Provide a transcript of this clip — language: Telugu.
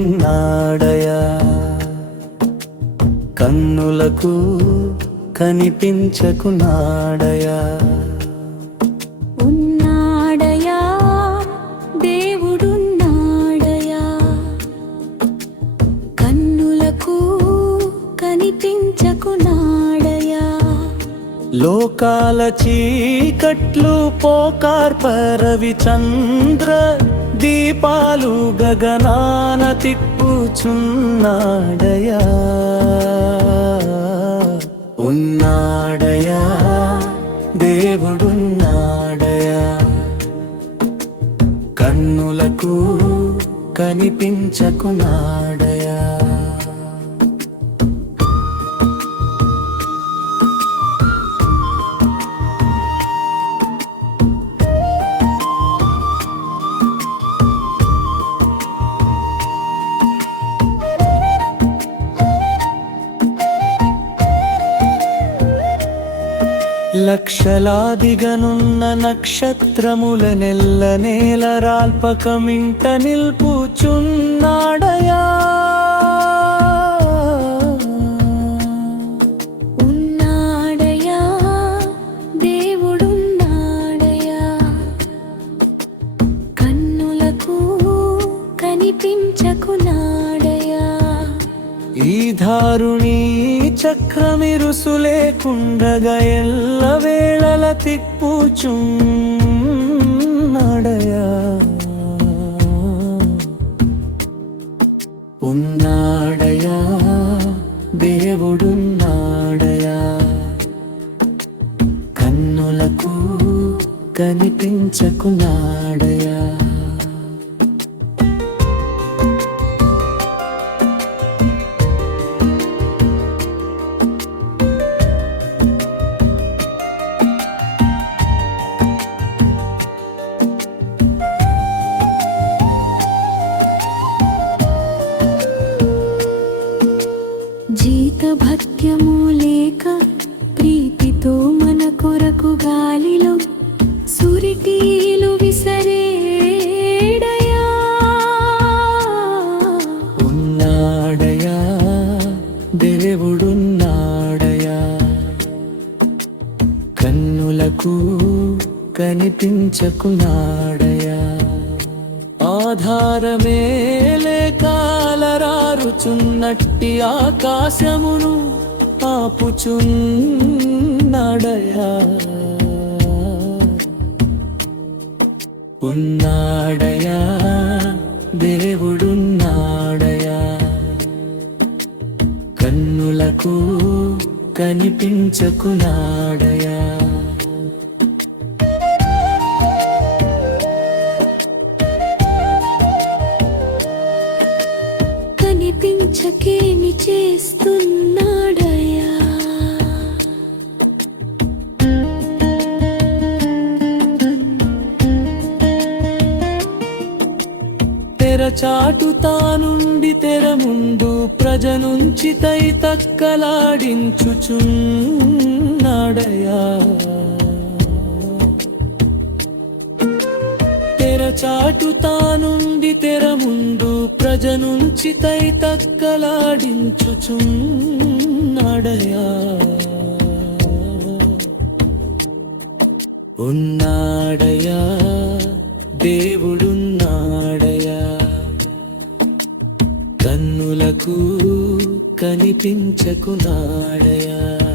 ఉన్నాడయా కన్నులకు కనిపించకున్నాడయా. ఉన్నాడయా దేవుడున్నాడయా. కన్నులకు కనిపించకున్నాడయా. లోకాల చీకట్లు పోకార్పరవి చంద్ర దీపాలు గగనాన తిప్పుచున్నాడయా. ఉన్నాడయా. దేవుడున్నాడయా. కన్నులకు కనిపించకునా లక్షలాదిగనున్న నక్షత్రముల నెల్ల నేల రాల్పకమింట నిల్పుచున్నాడయా. ఉన్నాడయా దేవుడున్నాడయా. కన్నులకు కనిపించకున్నాడయా ఈ దారుణి చక్రమిరుసు లేకుండగా ఎల్ల వేళల తిప్పుచున్నాడయా. ఉన్నాడయా దేవుడున్నాడయా. కన్నులకు కనిపించకున్నాడయా. కన్నులకు కనిపించకున్నాడయా. ఆధారమే కాలరారుచున్నట్టి ఆకాశమును ఆపుచున్నాడయా. ఉన్నాడయా దేవుడున్నాడయా. కన్నులకు కనిపించకున్నాడయా. చేస్తున్నాడయా తెరచాటు తానుండి తెర ముందు ప్రజ నుంచి తై తక్కలాడించుచున్నాడయా తెర చాటు తానుండి తెర ముందు ప్రజ నుంచి తై తక్కలాడించుచున్నాడయా. ఉన్నాడయా దేవుడున్నాడయా. కన్నులకు కనిపించకున్నాడయా.